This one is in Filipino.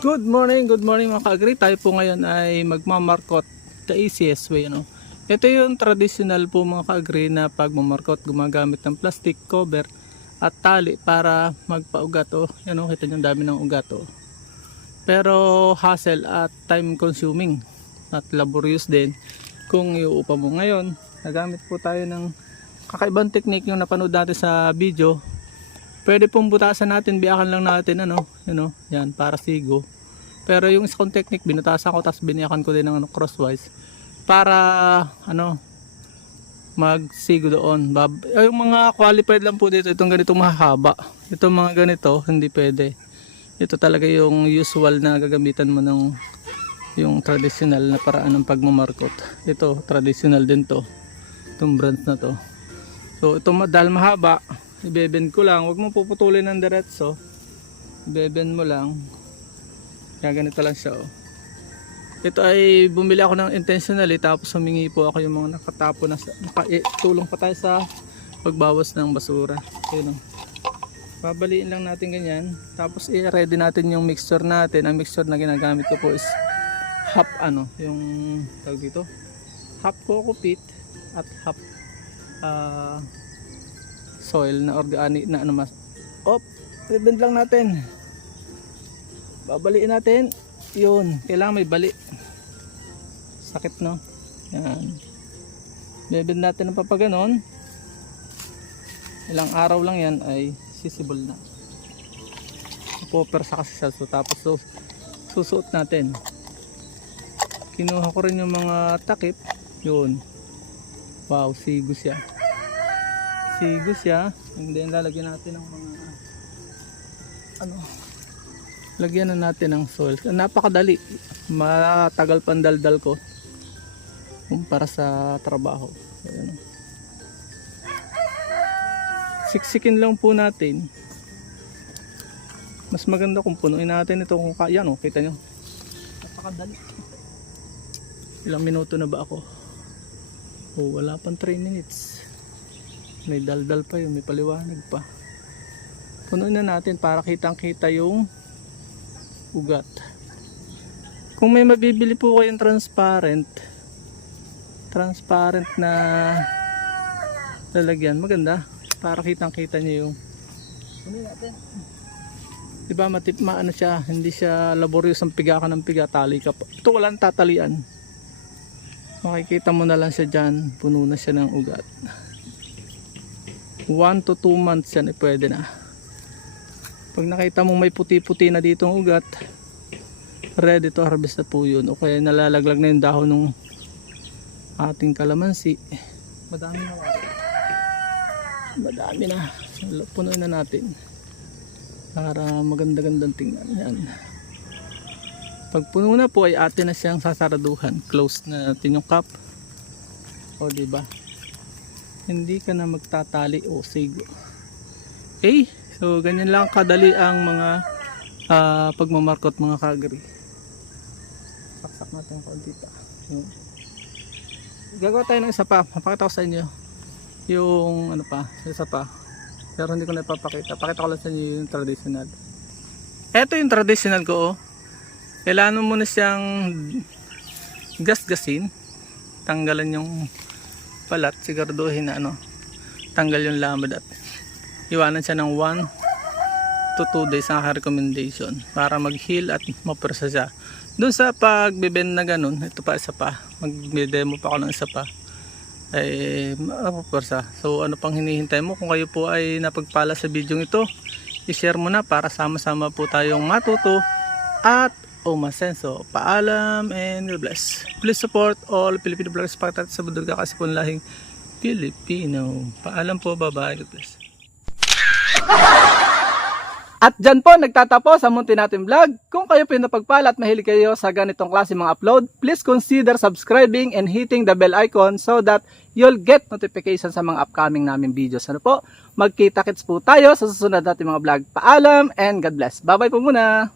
Good morning mga ka-agri. Tayo po ngayon ay magmamarkot the easiest way. Ito yung traditional po mga ka-agri na pagmamarkot. Gumagamit ng plastic cover at tali para magpaugat. Kita nyo ang dami ng ugat. Pero hassle at time consuming at laborious din kung iuupa mo. Ngayon, nagamit po tayo ng kakaibang technique yung napanood natin sa video. Pwede pong butasan natin, biyakan lang natin yan para sigo. Pero yung isa kong technique, binutasan ko tapos biniyakan ko din ng crosswise para magsigo doon. Yung mga qualified lang po dito, itong ganitong mahaba. Itong mga ganito, hindi pwede. Ito talaga yung usual na gagamitan mo ng yung traditional na paraan ng pagmamarkot. Ito, traditional din to. Itong brand na to. So ito dahil mahaba, ibebend ko lang, huwag mo puputulin ng diretso, ibebend mo lang, kaya ganito lang siya. Ito ay bumili ako ng intentionally, tapos humingi po ako yung mga nakatapo na tulong pa tayo sa pagbawas ng basura. Ayun, babaliin lang natin ganyan, tapos i-ready natin yung mixture natin. Ang mixture na ginagamit ko po is half yung tawag dito, half coco peat at half soil na organic na i-bend lang natin, babaliin natin yun, kailangan may bali, sakit yan, i-bend natin ng papaganon. Ilang araw lang yan ay sisibol na, popper sa kasi siya. Tapos susuot natin, kinuha ko rin yung mga takip yun. Wow, sigo siya. And then lalagyan natin ng mga lagyan na natin ng soil. Napakadali, matagal pandaldal ko para sa trabaho. Ayan. Siksikin lang po natin. Mas maganda kung punuin natin ito kung kaya. Kita nyo, napakadali. Ilang minuto na ba ako? Wala pang 3 minutes. May daldal pa yun, may paliwanag pa. Punuin na natin para kitang kita yung ugat. Kung may mabibili po kayong transparent na lalagyan, maganda para kitang kita nyo yung punuin natin. Diba maano siya, hindi siya laborious ang piga ka ng piga, tali ka pa. Ito walang tatalian, makikita mo na lang siya dyan, puno na siya ng ugat. 1 to 2 months yan, pwede na. Pag nakita mong may puti-puti na dito ang ugat, ready to harvest na po yun. O kaya nalalaglag na yung dahon ng ating kalamansi. Madami na. Punuin na natin para maganda-gandang tingnan yan. Pag puno na po ay atin na siyang sasaraduhan. Close na natin yung cap. O diba, hindi ka na magtatali o sigo. Okay, so ganyan lang kadali ang mga pagmamarkot mga ka-agri. Saksak natin ang kaunti pa. Gagawa tayo ng isa pa, mapakita ko sa inyo yung isa pa, pero hindi ko na ipapakita. Pakita ko lang sa inyo yung traditional. Ito yung traditional ko. Kailangan mo na siyang gasgasin, tanggalan yung palat, siguraduhin na tanggal yung lamad at iwanan siya ng 1 to 2 days ang recommendation para mag-heal at mapresa siya. Doon sa pagbebend na ganun, ito pa isa pa, mag-demo pa ako ng isa pa, ay mapresa. So ano pang hinihintay mo? Kung kayo po ay napagpala sa video ito, i-share mo na para sama-sama po tayong matuto at umasenso. Paalam and God bless. Please support all Filipino vloggers pagkat sa budol ka kasi po lahing Pilipino. Paalam po, bye-bye. God bless. At dyan po nagtatapos ang munti natin vlog. Kung kayo po napagpala at mahilig kayo sa ganitong klase mga upload, please consider subscribing and hitting the bell icon so that you'll get notification sa mga upcoming namin videos. Magkita-kits po tayo sa susunod natin mga vlog. Paalam and God bless. Bye-bye po muna.